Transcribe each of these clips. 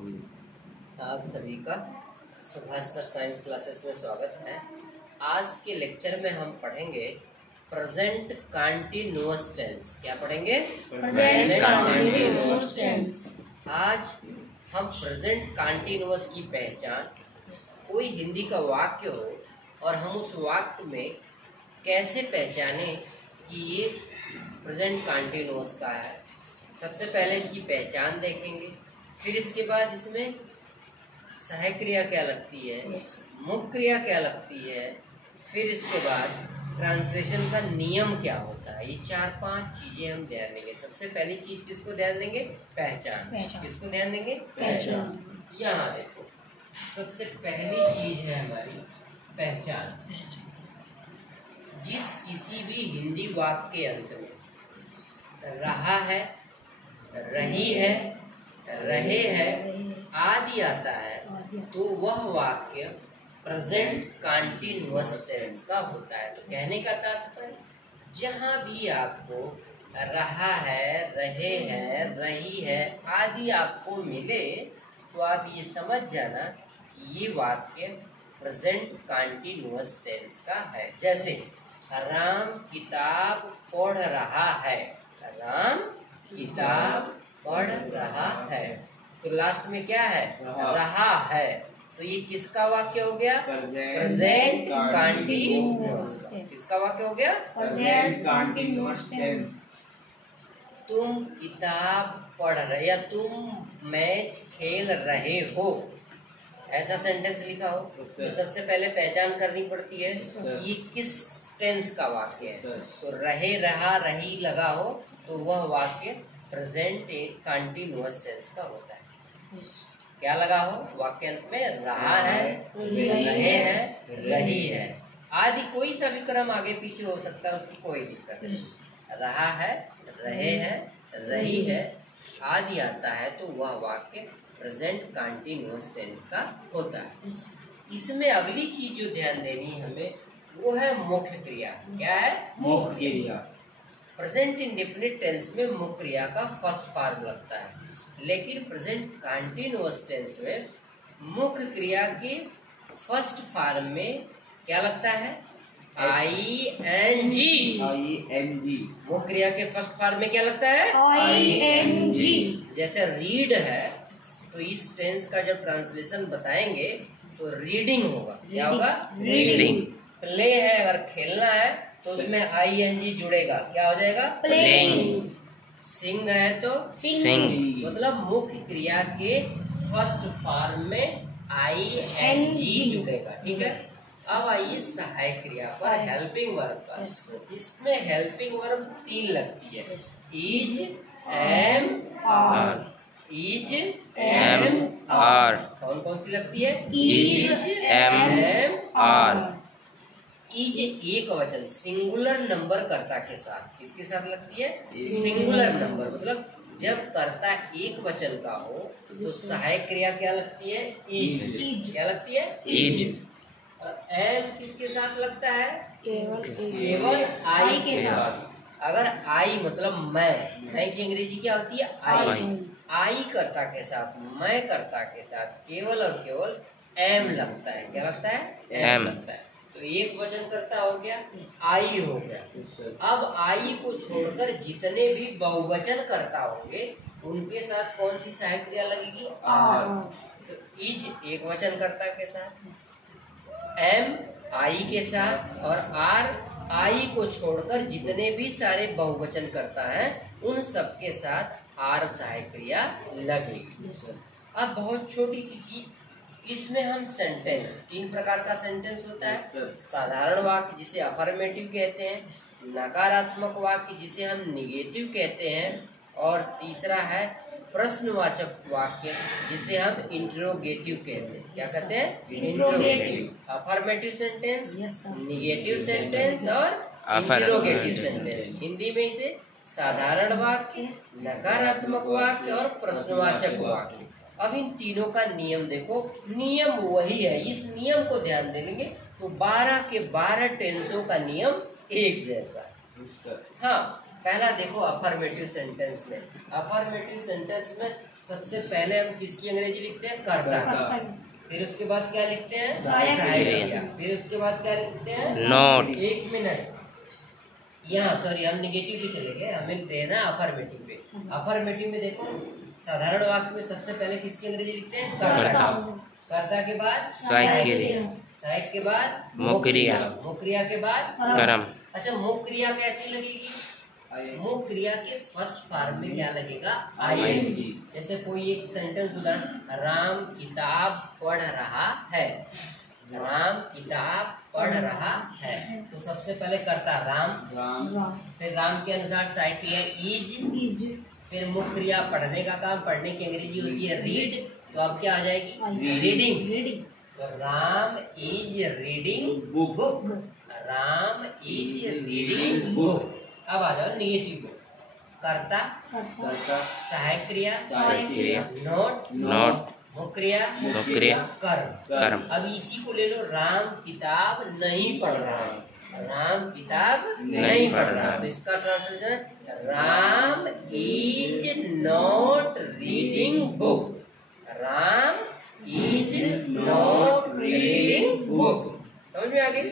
आप सभी का सुभाष सर साइंस क्लासेस में स्वागत है। आज के लेक्चर में हम पढ़ेंगे प्रेजेंट कंटीन्यूअस टेंस। क्या पढ़ेंगे? Present continuous tense. आज हम प्रेजेंट कंटीन्यूअस की पहचान, कोई हिंदी का वाक्य हो और हम उस वाक्य में कैसे पहचाने कि ये प्रेजेंट कंटीन्यूअस का है। सबसे पहले इसकी पहचान देखेंगे, फिर इसके बाद इसमें सहायक क्रिया क्या लगती है, मुख्य क्रिया क्या लगती है, फिर इसके बाद ट्रांसलेशन का नियम क्या होता है। ये 4-5 चीजें हम ध्यान देंगे। सबसे पहली चीज किसको ध्यान देंगे? पहचान। किसको ध्यान देंगे? पहचान। यहाँ देखो, सबसे पहली चीज है हमारी पहचान। जिस किसी भी हिंदी वाक्य के अंत में रहा है, रही है, रहे हैं आदि आता है तो वह वाक्य प्रेजेंट कंटीन्यूअस टेंस का होता है। तो कहने का तात्पर्य, जहां भी आपको रहा है, रहे हैं, रही है आदि आपको मिले तो आप ये समझ जाना कि ये वाक्य प्रेजेंट कंटीन्यूअस टेंस का है। जैसे राम किताब पढ़ रहा है, राम किताब पढ़ रहा है, तो लास्ट में क्या है? रहा है। तो ये किसका वाक्य हो गया? Present continuous. किसका वाक्य हो गया? Present continuous tense. तुम किताब पढ़ रहे या तुम मैच खेल रहे हो, ऐसा सेंटेंस लिखा हो तो सबसे पहले पहचान करनी पड़ती है ये किस टेंस का वाक्य है। तो रहे, रहा, रही लगा हो तो वह वाक्य प्रेजेंट कंटीन्यूअस टेंस का होता है। क्या लगा हो? वाक्य अंत में रहा है, रहे हैं, रही है आदि कोई सा भी क्रम आगे पीछे हो सकता है, उसकी कोई दिक्कत नहीं। रहा है, रहे हैं, रही है आदि आता है तो वह वाक्य प्रेजेंट कंटीन्यूअस टेंस का होता है। इसमें अगली चीज जो ध्यान देनी है हमें वो है मुख्य क्रिया। क्या है? मुख्य क्रिया। प्रेजेंट इंडेफिनिट टेंस में मुख्य क्रिया का फर्स्ट फॉर्म लगता है, लेकिन प्रेजेंट कंटीन्यूअस टेंस में मुख्य क्रिया के फर्स्ट फॉर्म में क्या लगता है? ING। मुख्य क्रिया के फर्स्ट फॉर्म में क्या लगता है? ING। जैसे रीड है तो इस टेंस का जब ट्रांसलेशन बताएंगे तो रीडिंग होगा। क्या होगा? रीडिंग। प्ले है, अगर खेलना है तो उसमें ING जुड़ेगा। क्या हो जाएगा? प्लेइंग। सिंग है तो सिंग। मतलब मुख्य क्रिया के फर्स्ट फॉर्म में ING जुड़ेगा। ठीक है। अब आइए सहायक क्रिया पर, हेल्पिंग वर्ब पर। इसमें हेल्पिंग वर्ब 3 लगती है। Is, am, are. Is, am, are. कौन कौन सी लगती है? Is, am, are. इज एक वचन सिंगुलर नंबर कर्ता के साथ, किसके साथ लगती है? सिंगुलर नंबर, मतलब जब कर्ता एक वचन का हो तो सहायक क्रिया क्या लगती है? इज। क्या लगती है? इज। और एम किसके साथ लगता है? केवल आई के साथ। अगर आई मतलब मैं की अंग्रेजी क्या होती है? आई कर्ता के साथ, मैं कर्ता के साथ केवल और केवल एम लगता है। क्या लगता है? एम लगता है। तो एक वचन कर्ता हो गया, आई हो गया। अब आई को छोड़कर जितने भी बहुवचन कर्ता होंगे उनके साथ कौन सी सहायक क्रिया लगेगी? आर। तो इज एक वचन कर्ता के साथ, एम आई के साथ और आर आई को छोड़कर जितने भी सारे बहुवचन करता है उन सबके साथ आर सहायक क्रिया लगेगी। अब बहुत छोटी सी चीज, इसमें हम सेंटेंस 3 प्रकार का सेंटेंस होता है। साधारण वाक्य जिसे अफर्मेटिव कहते हैं, नकारात्मक वाक्य जिसे हम निगेटिव कहते हैं, और तीसरा है प्रश्नवाचक वाक्य जिसे हम इंट्रोगेटिव कहते हैं। क्या कहते हैं? Interrogative. Affirmative sentence, negative sentence और इंट्रोगेटिव सेंटेंस। हिंदी में इसे साधारण वाक्य, नकारात्मक वाक्य और प्रश्नवाचक वाक्य। अब इन तीनों का नियम देखो, नियम वही है। इस नियम को ध्यान देंगे तो 12 के 12 टेंसों का नियम एक जैसा। हाँ, पहला देखो अफर्मेटिव सेंटेंस में। अफर्मेटिव सेंटेंस में सबसे पहले हम किसकी अंग्रेजी लिखते हैं? कर्ता। फिर उसके बाद क्या लिखते हैं? सहायक क्रिया। फिर उसके बाद क्या लिखते हैं? नोट। एक मिनट, यहाँ सॉरी हम निगेटिव पे चले गए, हमें देना अफर्मेटिव पे। अफर्मेटिव में देखो साधारण वाक्य में सबसे पहले किसकी अंग्रेजी लिखते हैं? कर्ता। कर्ता के बाद सहायक क्रिया। सहायक के बाद मुक्रिया। मुक्रिया के बाद कर्म। अच्छा, मुक्रिया कैसी लगेगी? मुक्रिया के फर्स्ट फॉर्म में क्या लगेगा? आईएनजी। जैसे कोई एक सेंटेंस उदाहरण, राम किताब पढ़ रहा है। राम किताब पढ़ रहा है, तो सबसे पहले कर्ता राम, फिर राम के अनुसार सहायक क्रिया इज, फिर मुख्य क्रिया पढ़ने का काम, पढ़ने की अंग्रेजी होती है रीड, तो अब क्या आ जाएगी? रीडिंग। तो Ram is reading book. Ram is reading book. अब आ जाओ निगेटिव बुक। कर्ता, सहायक क्रिया, नोट, मुक्रिया, कर्म। अब इसी को ले लो, राम किताब नहीं पढ़ रहा है। राम किताब नहीं पढ़ रहा, तो इसका translation Ram is not reading book. Ram is not reading book. समझ में आ गई?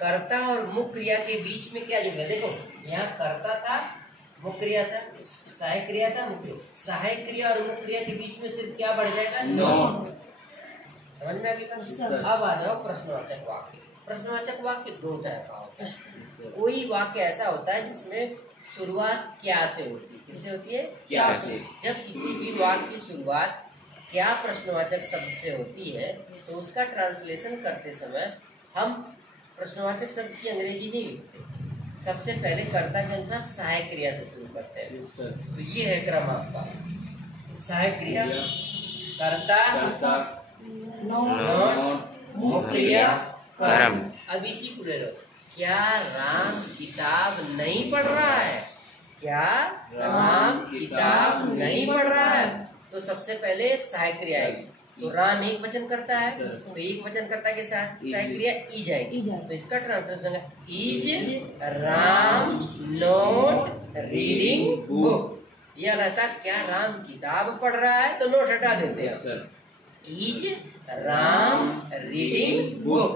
कर्ता और मुख्य क्रिया के बीच में क्या जुड़ा? देखो यहाँ कर्ता था, मुख्य क्रिया था, सहायक क्रिया था, मुख्य। सहायक क्रिया और मुख्य क्रिया के बीच में सिर्फ क्या बढ़ जाएगा? नॉट। समझ में आ गई? अब आ जाओ प्रश्नवाचक वाक्य। प्रश्नवाचक वाक्य दो तरह का होता है। कोई वाक्य ऐसा होता है जिसमें शुरुआत क्या से होती है? किससे होती है? क्या से। जब किसी भी वाक्य की शुरुआत क्या प्रश्नवाचक शब्द से होती है, तो उसका ट्रांसलेशन करते समय हम प्रश्नवाचक शब्द की अंग्रेजी नहीं लिखते, सबसे पहले कर्ता के अनुसार सहायक क्रिया से शुरू करते हैं। तो ये है क्रम आपका, सहायक क्रिया, कर्ता, नोट, मुख्य क्रिया, कर्म। अब इसी को ले लो, क्या राम किताब नहीं पढ़ रहा है? क्या राम किताब नहीं पढ़ रहा है? तो सबसे पहले सहायक क्रिया आएगी। तो राम एक वचन करता है, तो एक वचन करता के साथ सहायक क्रिया इज आएगी। तो इसका ट्रांसलेशन है is Ram not reading book. यह रहता क्या राम किताब पढ़ रहा है, तो नोट हटा देते हैं, इज राम रीडिंग बुक।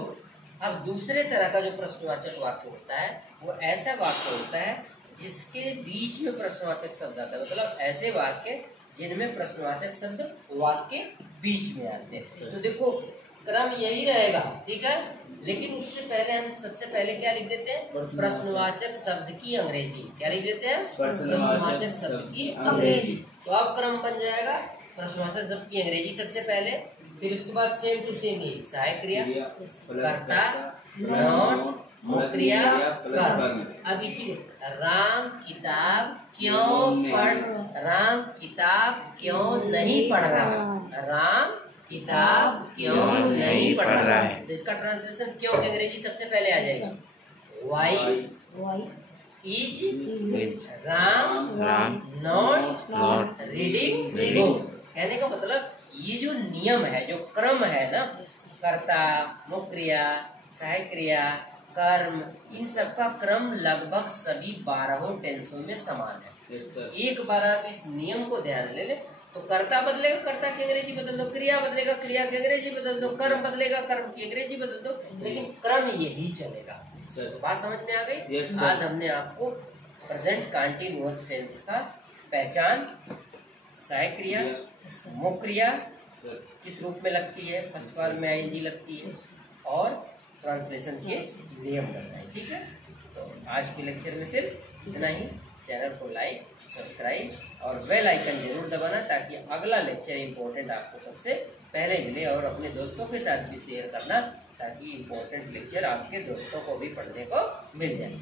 अब दूसरे तरह का जो प्रश्नवाचक वाक्य होता है, वो ऐसा वाक्य होता है जिसके बीच में प्रश्नवाचक शब्द आता है। मतलब ऐसे वाक्य जिनमें प्रश्नवाचक शब्द वाक्य बीच में आते हैं। तो देखो क्रम यही रहेगा, ठीक है, लेकिन उससे पहले हम सबसे पहले क्या लिख देते हैं? प्रश्नवाचक शब्द की अंग्रेजी। क्या लिख देते हैं? प्रश्नवाचक शब्द की अंग्रेजी। तो अब क्रम बन जाएगा प्रश्नवाचक शब्द की अंग्रेजी सबसे पहले, फिर उसके बाद सेम टू सेम ये सहायक क्रिया, कर्ता, नोट, मुख्य क्रिया, कर्म। अब इसी को राम किताब क्यों पढ़, राम किताब क्यों नहीं पढ़ रहा? राम किताब क्यों नहीं पढ़ रहा है? तो इसका ट्रांसलेशन क्यों की अंग्रेजी सबसे पहले आ जाएगी, why is Ram not reading book. कहने का मतलब ये जो नियम है, जो क्रम है ना, कर्ता, मुख्य क्रिया, सहायक क्रिया, कर्म, इन सब का क्रम लगभग सभी 12 टेंसों में समान है। एक बार आप इस नियम को ध्यान ले ले, तो कर्ता बदलेगा, कर्ता की अंग्रेजी बदल दो, क्रिया बदलेगा, क्रिया की अंग्रेजी बदल दो, कर्म बदलेगा, कर्म की अंग्रेजी बदल दो, लेकिन क्रम यही चलेगा। तो बात समझ में आ गई? आज हमने आपको प्रेजेंट कंटीन्यूअस टेंस का पहचान, सहायक क्रिया, मुख्य क्रिया किस रूप में लगती है, फर्स्ट फॉर्म में आईएनजी लगती है, और ट्रांसलेशन के नियम करना है। ठीक है, तो आज के लेक्चर में सिर्फ इतना ही। चैनल को लाइक, सब्सक्राइब और बेल आइकन जरूर दबाना, ताकि अगला लेक्चर इम्पोर्टेंट आपको सबसे पहले मिले, और अपने दोस्तों के साथ भी शेयर करना, ताकि इम्पोर्टेंट लेक्चर आपके दोस्तों को भी पढ़ने को मिल जाए।